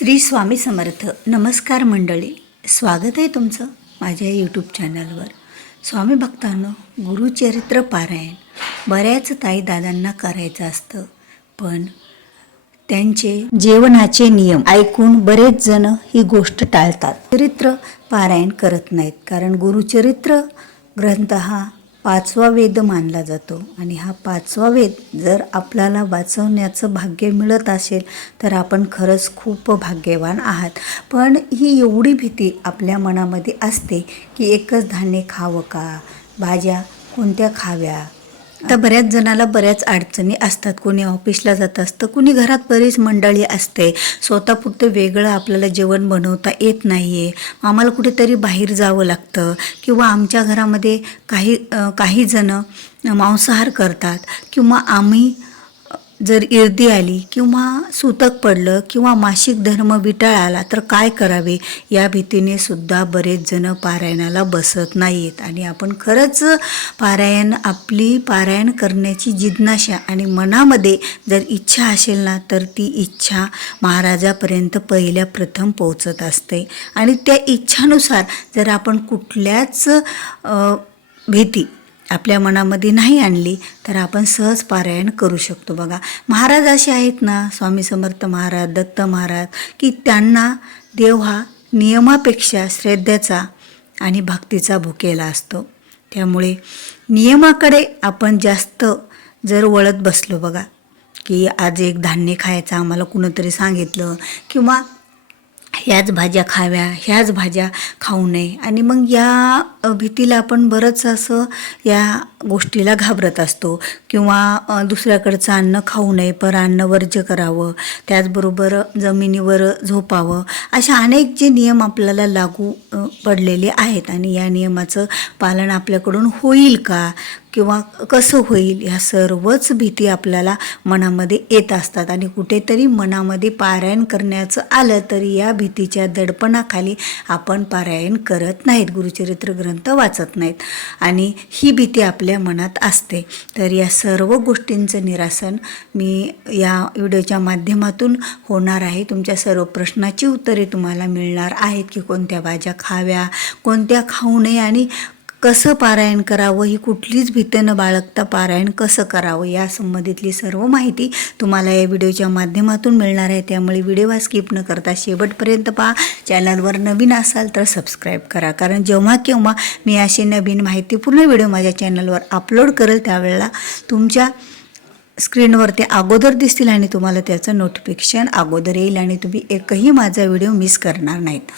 श्री स्वामी समर्थ नमस्कार मंडळी. स्वागत आहे तुमचं माझ्या यूट्यूब चॅनलवर स्वामी भक्तांनो गुरुचरित्र पारायण बऱ्याच ताई दादांना करायचं असतं पण त्यांचे जेवणाचे नियम ऐकून बरेच जण ही गोष्ट टाळतात. चरित्र पारायण करत नाहीत कारण गुरुचरित्र ग्रंथ हा पाचवा वेद मानला जातो. आणि हा पाचवा वेद जर आपल्याला वाचवण्याचं भाग्य मिळत असेल तर आपण खरंच खूप भाग्यवान आहात. पण ही एवढी भीती आपल्या मनामध्ये असते की एकच धान्य खावं का? भाज्या कोणत्या खाव्या? आता बऱ्याच जणाला बऱ्याच अडचणी असतात. कोणी ऑफिसला जात असतं कुणी घरात बरीच मंडळी असते. स्वतःपुरतं वेगळं आपल्याला जेवण बनवता येत नाही आहे आम्हाला कुठेतरी बाहेर जावं लागतं किंवा आमच्या घरामध्ये काही काही जणं मांसाहार करतात किंवा आम्ही जर इर्दी आली किंवा सुतक पडलं किंवा मासिक धर्म विटाळ आला तर काय करावे? या भीतीने सुद्धा बरेच जण पारायणाला बसत नाहीत. आणि आपण खरंच पारायण आपली पारायण करण्याची जिज्ञासा आणि मनामध्ये जर इच्छा असेल ना तर ती इच्छा महाराजापर्यंत पहिल्या प्रथम पोहोचत असते. आणि त्या इच्छानुसार जर आपण कुठल्याच भीती आपल्या मनामध्ये नाही आणली तर आपण सहज पारायण करू शकतो. बघा महाराज असे आहेत ना स्वामी समर्थ महाराज दत्त महाराज की त्यांना देव हा नियमापेक्षा श्रद्धेचा आणि भक्तीचा भुकेला असतो. त्यामुळे नियमाकडे आपण जास्त जर वळत बसलो बघा की आज एक धान्य खायचं आम्हाला कुणीतरी सांगितलं किंवा ह्याच भाज्या खाव्या ह्याच भाज्या खाऊ नये. आणि मग या भीतीला आपण बरंच असं या गोष्टीला घाबरत असतो. किंवा दुसऱ्याकडचं अन्न खाऊ नये पर अन्न वर्ज्य करावं त्याचबरोबर जमिनीवर झोपावं अशा अनेक जे नियम आपल्याला लागू पडलेले आहेत. आणि या नियमाचं पालन आपल्याकडून होईल का? किंवा कसं होईल ह्या सर्वच भीती आपल्याला मनामध्ये येत असतात. आणि कुठेतरी मनामध्ये पारायण करण्याचं आलं तरी या भीतीच्या दडपणाखाली आपण पारायण करत नाहीत. गुरुचरित्र ग्रंथ वाचत नाहीत. आणि ही भीती आपल्या मनात असते. तर या सर्व गोष्टींचं निरासन मी या व्हिडिओच्या माध्यमातून होणार आहे. तुमच्या सर्व प्रश्नाची उत्तरे तुम्हाला मिळणार आहेत की कोणत्या भाज्या खाव्या कोणत्या खाऊ नये आणि कसं पारायण करावं ही कुठलीच भीती न बाळगता पारायण कसं करावं या संबंधितली सर्व माहिती तुम्हाला या व्हिडिओच्या माध्यमातून मिळणार आहे. त्यामुळे व्हिडिओ स्किप न करता शेवटपर्यंत पहा. चॅनलवर नवीन असाल तर सबस्क्राईब करा. कारण जेव्हा केव्हा मी अशी नवीन माहितीपूर्ण व्हिडिओ माझ्या चॅनलवर अपलोड करेल त्यावेळेला तुमच्या स्क्रीनवर ते अगोदर दिसतील आणि तुम्हाला त्याचं नोटिफिकेशन अगोदर येईल आणि तुम्ही एकही माझा व्हिडिओ मिस करणार नाहीत.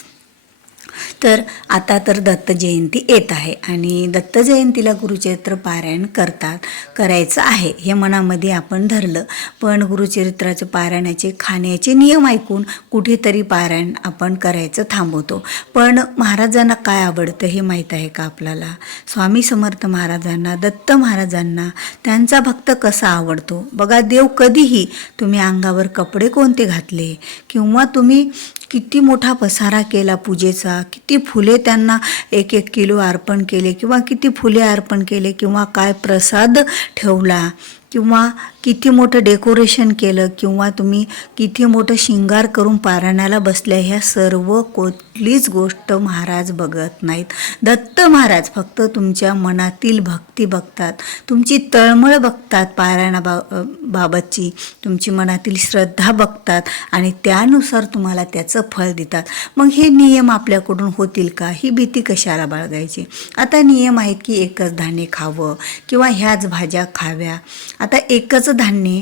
तर आता तर दत्त जयंती येत आहे आणि दत्त जयंतीला गुरुचरित्र पारायण करतात करायचं आहे हे मनामध्ये आपण धरलं. पण गुरुचरित्राचं पारायणाचे खाण्याचे नियम ऐकून कुठेतरी पारायण आपण करायचं थांबवतो. पण महाराजांना काय आवडतं हे माहीत आहे का आपल्याला? स्वामी समर्थ महाराजांना दत्त महाराजांना त्यांचा भक्त कसा आवडतो? बघा देव कधीही तुम्ही अंगावर कपडे कोणते घातले किंवा तुम्ही किती मोठा पसारा केला पूजेचा किती फुले त्यांना एक एक किलो अर्पण केले किंवा किती फुले अर्पण केले किंवा काय प्रसाद ठेवला किंवा किती मोठं डेकोरेशन केलं किंवा तुम्ही किती मोठं शिंगार करून पारायणाला बसल्या ह्या सर्व कुठलीच गोष्ट महाराज बघत नाहीत. दत्त महाराज फक्त तुमच्या मनातील भक्ती बघतात. तुमची तळमळ बघतात पारायणा बा बाबतची. तुमची मनातील श्रद्धा बघतात आणि त्यानुसार तुम्हाला त्याचं फळ देतात. मग हे नियम आपल्याकडून होतील का? ही भीती कशाला बाळगायची? आता नियम आहेत की एकच धान्य खावं किंवा ह्याच भाज्या खाव्या. आता एकच धान्य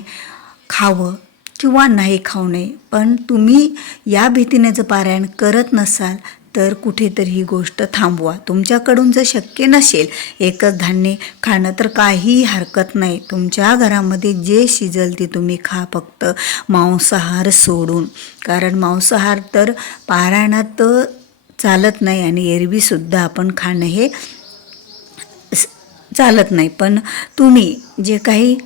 खावं किंवा नाही खाऊ नये पण तुम्ही या भीतीने जर पारायण करत नसाल तर कुठेतरी ही गोष्ट थांबवा. तुमच्याकडून जर शक्य नसेल एकच धान्य खाणं तर काहीही हरकत नाही. तुमच्या घरामध्ये जे शिजल ते तुम्ही खा फक्त मांसाहार सोडून. कारण मांसाहार तर पारायणात चालत नाही आणि एरवीसुद्धा आपण खाणं हे चालत नाही. पण तुम्ही जे काही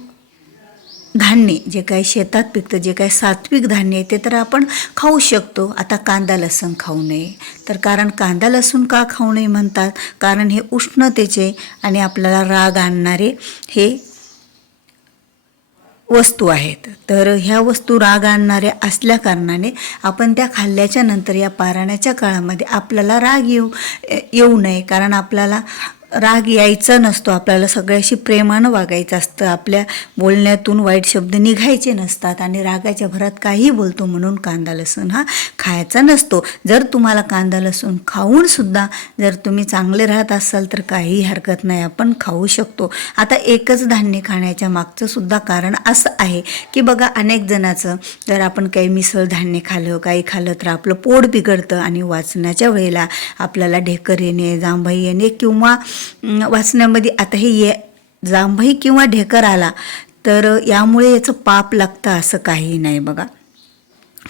धान्य जे काही शेतात पिकतं जे काही सात्विक धान्य आहे ते तर आपण खाऊ शकतो. आता कांदा लसूण खाऊ नये. तर कारण कांदा लसूण का खाऊ नये म्हणतात? कारण हे उष्णतेचे आणि आपल्याला राग आणणारे हे वस्तू आहेत. तर ह्या वस्तू राग आणणाऱ्या असल्या कारणाने आपण त्या खाल्ल्याच्या नंतर या पाराण्याच्या काळामध्ये आपल्याला राग येऊ येऊ नये. कारण आपल्याला राग यायचा नसतो. आपल्याला सगळ्याशी प्रेमानं वागायचं असतं. आपल्या बोलण्यातून वाईट शब्द निघायचे नसतात आणि रागाच्या भरात काही बोलतो म्हणून कांदा लसूण हा खायचा नसतो. जर तुम्हाला कांदा लसूण खाऊन सुद्धा जर तुम्ही चांगले राहत असाल तर काही हरकत नाही. आपण खाऊ शकतो. आता एकच धान्य खाण्याच्या मागचं सुद्धा कारण असं आहे की बघा अनेक जणाचं जर आपण काही मिसळ धान्य खाल्लं काही खाल्लं तर आपलं पोट बिघडतं आणि वाचण्याच्या वेळेला आपल्याला ढेकर येणे जांभई येणे किंवा वाचण्यामध्ये आता हे ये जांभई किंवा ढेकर आला तर यामुळे याचं पाप लागतं असं काही नाही बघा.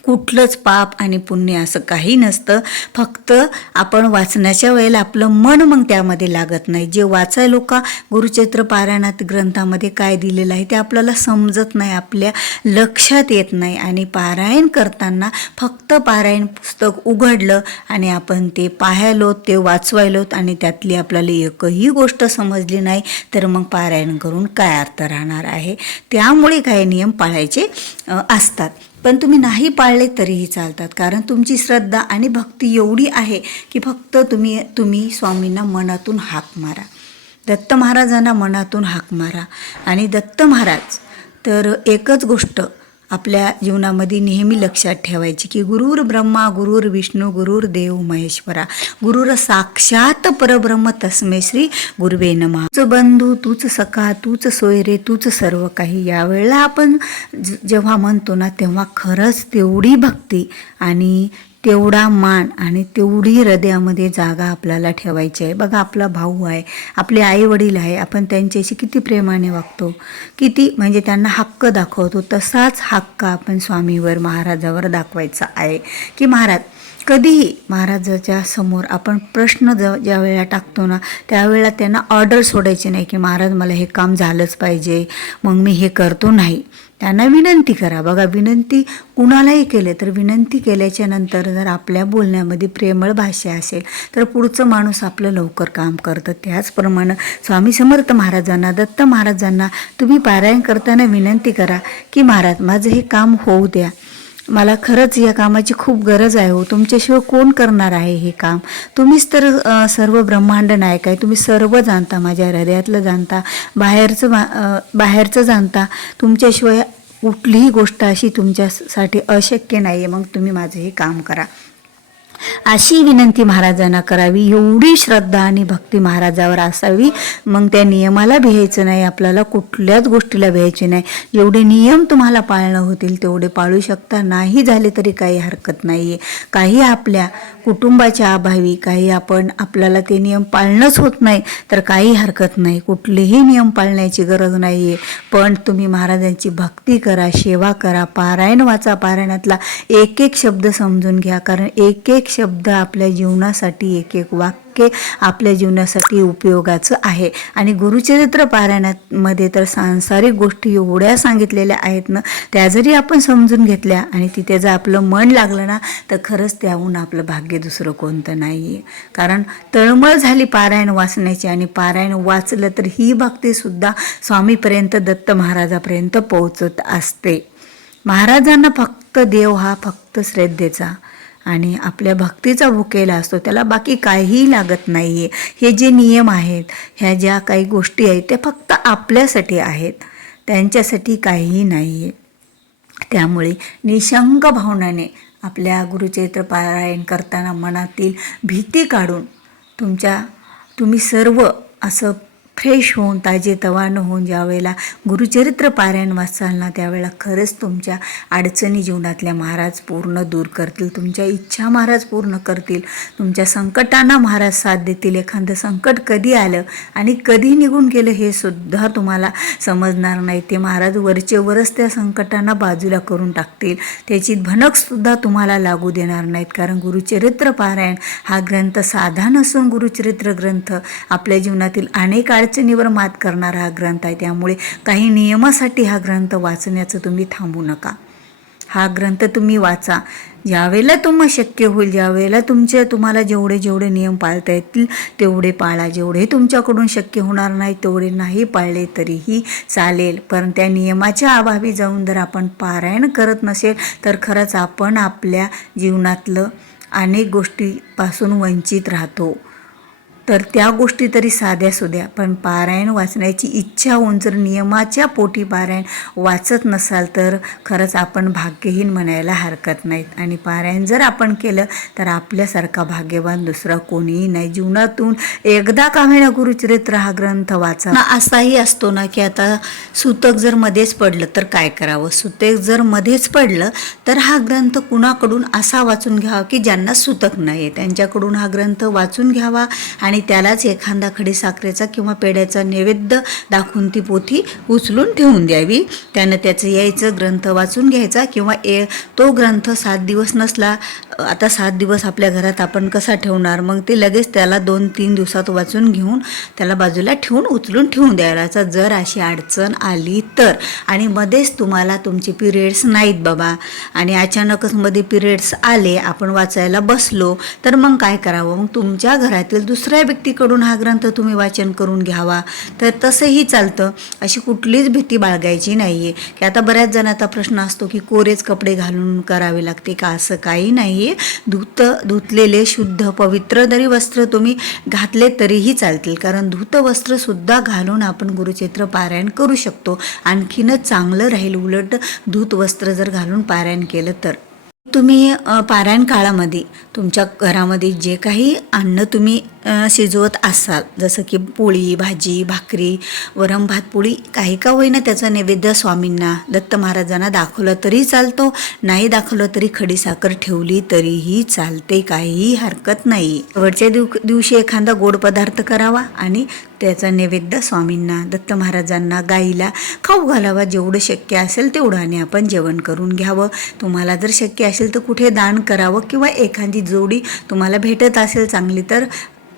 कुठलंच पाप आणि पुण्य असं काही नसतं. फक्त आपण वाचण्याच्या वेळेला आपलं मन मग त्यामध्ये लागत नाही. जे वाचाय लोक गुरुचरित्र पारायणात ग्रंथामध्ये काय दिलेलं आहे ते आपल्याला समजत नाही आपल्या लक्षात येत नाही. आणि पारायण करताना फक्त पारायण पुस्तक उघडलं आणि आपण ते पाहायलो ते वाचवायलोत आणि त्यातली आपल्याला एकही गोष्ट समजली नाही तर मग पारायण करून काय अर्थ राहणार आहे? त्यामुळे काही नियम पाळायचे असतात. पण तुम्ही नाही पाळले तरीही चालतात. कारण तुमची श्रद्धा आणि भक्ती एवढी आहे की फक्त तुम्ही तुम्ही स्वामींना मनातून हाक मारा. दत्त महाराजांना मनातून हाक मारा. आणि दत्त महाराज तर एकच गोष्ट आपल्या जीवनामध्ये नेहमी लक्षात ठेवायची की गुरुर ब्रह्मा गुरुर विष्णू गुरुर देव महेश्वरा. गुरुर साक्षात परब्रह्म तस्मे श्री गुरुवे नमा. तूच बंधू तूच सखा तूच सोयरे तूच सर्व काही. यावेळेला आपण जेव्हा म्हणतो ना तेव्हा खरंच तेवढी भक्ती आणि तेवढा मान आणि तेवढी हृदयामध्ये जागा आपल्याला ठेवायची आहे. बघा आपला भाऊ आहे आपले आई वडील आहे आपण त्यांच्याशी किती प्रेमाने वागतो. किती म्हणजे त्यांना हक्क दाखवतो तसाच हक्क आपण स्वामीवर महाराजावर दाखवायचा आहे. की महाराज कधीही महाराजाच्या समोर आपण प्रश्न ज ज्या वेळेला टाकतो ना त्यावेळेला त्यांना ऑर्डर सोडायची नाही की महाराज मला हे काम झालंच पाहिजे मग मी हे करतो नाही. त्यांना विनंती करा. बघा विनंती कुणालाही केले तर विनंती केल्याच्यानंतर जर आपल्या बोलण्यामध्ये प्रेमळ भाषा असेल तर पुढचं माणूस आपलं लवकर काम करतं. त्याचप्रमाणे स्वामी समर्थ महाराजांना दत्त महाराजांना तुम्ही पारायण करताना विनंती करा की महाराज माझं हे काम होऊ द्या. मला खरंच या कामाची खूप गरज आहे हो. तुमच्याशिवाय कोण करणार आहे हे काम? तुम्हीच तर सर्व ब्रह्मांड नायक आहे. तुम्ही सर्व जाणता माझ्या हृदयातलं जाणता बाहेरचं मा- बाहेरचं जाणता. तुमच्याशिवाय कुठलीही गोष्ट अशी तुमच्यासाठी अशक्य नाही आहे मग तुम्ही माझं हे काम करा. अशी विनंती महाराजांना करावी एवढी श्रद्धा आणि भक्ती महाराजावर असावी. मग त्या नियमाला भियायचं नाही आपल्याला कुठल्याच गोष्टीला भियायचे नाही. एवढे नियम तुम्हाला पाळणं होतील तेवढे पाळू शकता. नाही झाले तरी काही हरकत नाही आहे काही आपल्या कुटुंबाच्या अभावी काही आपण आपल्याला ते नियम पाळणंच होत नाही तर काही हरकत नाही. कुठलेही नियम पाळण्याची गरज नाही आहे पण तुम्ही महाराजांची भक्ती करा सेवा करा पारायण वाचा पारायणातला एक एक शब्द समजून घ्या. कारण एक एक शब्द आपल्या जीवनासाठी एक एक वाक्य आपल्या जीवनासाठी उपयोगाचं आहे. आणि गुरुचरित्र पारायणामध्ये तर सांसारिक गोष्टी एवढ्या सांगितलेल्या आहेत ना त्या जरी आपण समजून घेतल्या आणि तिथे जर आपलं मन लागलं ना तर खरंच त्याहून आपलं भाग्य दुसरं कोणतं नाही आहे कारण तळमळ झाली पारायण वाचण्याची आणि पारायण वाचलं तर ही भक्तीसुद्धा स्वामीपर्यंत दत्त महाराजापर्यंत पोहोचत असते. महाराजांना फक्त देव हा फक्त श्रद्धेचा आणि आपल्या भक्तीचा भुकेला असतो. त्याला बाकी काहीही लागत नाही आहे हे जे नियम आहेत ह्या ज्या काही गोष्टी आहेत त्या फक्त आपल्यासाठी आहेत. त्यांच्यासाठी काहीही नाही आहे त्यामुळे निशंक भावनाने आपल्या गुरुचरित्र पारायण करताना मनातील भीती काढून तुमच्या तुम्ही सर्व असं फ्रेश होऊन ताजेतवानं होऊन ज्यावेळेला गुरुचरित्र पारायण वाचाल ना त्यावेळेला खरंच तुमच्या अडचणी जीवनातल्या महाराज पूर्ण दूर करतील. तुमच्या इच्छा महाराज पूर्ण करतील. तुमच्या संकटांना महाराज साथ देतील. एखादं संकट कधी आलं आणि कधी निघून गेलं हे सुद्धा तुम्हाला समजणार नाही. ते महाराज वरचेवरच त्या संकटांना बाजूला करून टाकतील. त्याची भनकसुद्धा तुम्हाला लागू देणार नाहीत. कारण गुरुचरित्र पारायण हा ग्रंथ साधा नसून गुरुचरित्र ग्रंथ आपल्या जीवनातील अनेक अडचणीवर मात करणारा हा ग्रंथ आहे. त्यामुळे काही नियमासाठी हा ग्रंथ वाचण्याचं तुम्ही थांबू नका. हा ग्रंथ तुम्ही वाचा. ज्यावेळेला तुम्हाला शक्य होईल ज्यावेळेला तुमचे तुम्हाला जेवढे जेवढे नियम पाळता येतील तेवढे पाळा. जेवढे तुमच्याकडून शक्य होणार नाही तेवढे नाही पाळले तरीही चालेल. पण त्या नियमाच्या अभावी जाऊन जर आपण पारायण करत नसेल तर खरंच आपण आपल्या जीवनातलं अनेक गोष्टीपासून वंचित राहतो. तर त्या गोष्टी तरी साध्या सुद्या पण पारायण वाचण्याची इच्छा होऊन जर नियमाच्या पोटी पारायण वाचत नसाल तर खरंच आपण भाग्यहीन म्हणायला हरकत नाहीत. आणि पारायण जर आपण केलं तर आपल्यासारखा भाग्यवान दुसरा कोणीही नाही. जीवनातून एकदा का ना गुरुचरित्र हा ग्रंथ वाचा. असाही असतो ना की आता सुतक जर मध्येच पडलं तर काय करावं? सुतक जर मध्येच पडलं तर हा ग्रंथ कुणाकडून असा वाचून घ्यावा की ज्यांना सुतक नाही त्यांच्याकडून हा ग्रंथ वाचून घ्यावा आणि आणि त्यालाच एखादा खडीसाखरेचा किंवा पेड्याचा नैवेद्य दाखवून ती पोथी उचलून ठेवून द्यावी. त्यानं त्याचं यायचं ग्रंथ वाचून घ्यायचा किंवा ए तो ग्रंथ सात दिवस नसला आता सात दिवस आपल्या घरात आपण कसा ठेवणार? मग ते लगेच त्याला दोन तीन दिवसात वाचून घेऊन त्याला बाजूला ठेवून उचलून ठेवून द्यायला. जर अशी अडचण आली तर. आणि मध्येच तुम्हाला तुमचे पिरियड्स नाहीत बाबा. आणि अचानकच मध्ये पिरियड्स आले आपण वाचायला बसलो तर मग काय करावं? मग तुमच्या घरातील दुसऱ्या व्यक्तीकडून हा ग्रंथ तुम्ही वाचन करून घ्यावा. तर तसंही चालतं. अशी कुठलीच भीती बाळगायची नाही आहे की आता बऱ्याच जणांचा प्रश्न असतो की कोरेच कपडे घालून करावे लागते का? असं काही नाही आहे धुत धुतलेले शुद्ध पवित्र जरी वस्त्र तुम्ही घातले तरीही चालतील. कारण धुत वस्त्रसुद्धा घालून आपण गुरुचित्र पारायण करू शकतो. आणखीनच चांगलं राहील. उलट धूत वस्त्र जर घालून पारायण केलं तर. तुम्ही पारायण काळामध्ये तुमच्या घरामध्ये जे काही अन्न तुम्ही शिजवत असाल जसं की पोळी भाजी भाकरी वरम भात पोळी काही का होईना त्याचा नैवेद्य स्वामींना दत्त महाराजांना दाखवलं तरी चालतो नाही दाखवलं तरी खडीसाखर ठेवली तरीही चालते काहीही हरकत नाही. शेवटच्या दिव दिवशी एखादा गोड पदार्थ करावा आणि त्याचा नैवेद्य स्वामींना दत्त महाराजांना गाईला खाऊ घालावा जेवढं शक्य असेल तेवढं आणि आपण जेवण करून घ्यावं. तुम्हाला जर शक्य असेल तर कुठे दान करावं किंवा एखादी जोडी तुम्हाला भेटत असेल चांगली तर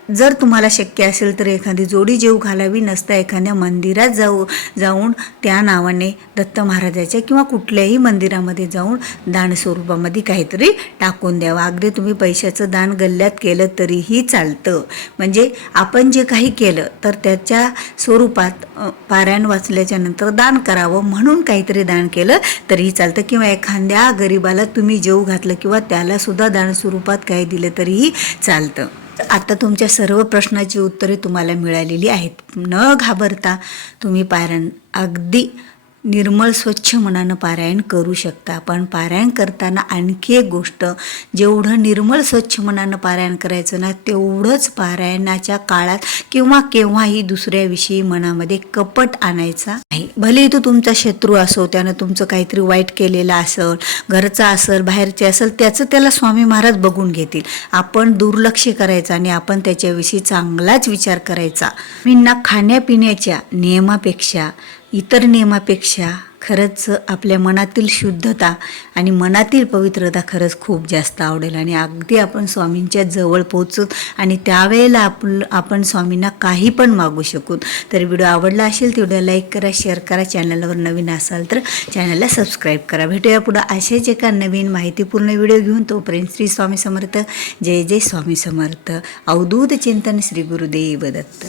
जर तुम्हाला शक्य असेल तर एखादी जोडी जेव घालावी नसता एखाद्या मंदिरात जाऊ जाऊन त्या नावाने दत्त महाराजाच्या किंवा कुठल्याही मंदिरामध्ये जाऊन दान स्वरूपामध्ये काहीतरी टाकून द्यावं. अगदी तुम्ही पैशाचं दान गल्ल्यात केलं तरीही चालतं. म्हणजे आपण जे काही केलं तर त्याच्या स्वरूपात पारायण वाचल्याच्या नंतर दान करावं म्हणून काहीतरी दान केलं तरीही चालतं. किंवा एखाद्या गरिबाला तुम्ही जेव घातलं किंवा त्यालासुद्धा दान स्वरूपात काही दिलं तरीही चालतं. आता तुमच्या सर्व प्रश्नाची उत्तरे तुम्हाला मिळालेली आहेत. न घाबरता तुम्ही पायऱ्यां अगदी निर्मळ स्वच्छ मनानं पारायण करू शकता. पण पारायण करताना आणखी एक गोष्ट जेवढं निर्मळ स्वच्छ मनानं पारायण करायचं ना तेवढंच पारायणाच्या काळात किंवा केव्हाही दुसऱ्याविषयी मनामध्ये कपट आणायचा नाही भले तो तुमचा शत्रू असो त्यानं तुमचं काहीतरी वाईट केलेलं असेल घरचा असेल बाहेरचे असेल त्याचं त्याला स्वामी महाराज बघून घेतील. आपण दुर्लक्ष करायचं आणि आपण त्याच्याविषयी चांगलाच विचार करायचा. मी ना खाण्यापिण्याच्या नियमापेक्षा इतर नियमापेक्षा खरंच आपल्या मनातील शुद्धता आणि मनातील पवित्रता खरंच खूप जास्त आवडेल. आणि अगदी आपण स्वामींच्या जवळ पोचू आणि त्यावेळेला आपण आपण स्वामींना काही पण मागू शकू तर व्हिडिओ आवडला असेल तर व्हिडिओ लाईक करा शेअर करा चॅनलवर नवीन असाल तर चॅनलला सबस्क्राईब करा. भेटूया पुढं असेच एका नवीन माहितीपूर्ण व्हिडिओ घेऊन. तोपर्यंत श्री स्वामी समर्थ. जय जय स्वामी समर्थ. अवधूत चिंतन श्री गुरुदेव दत्त.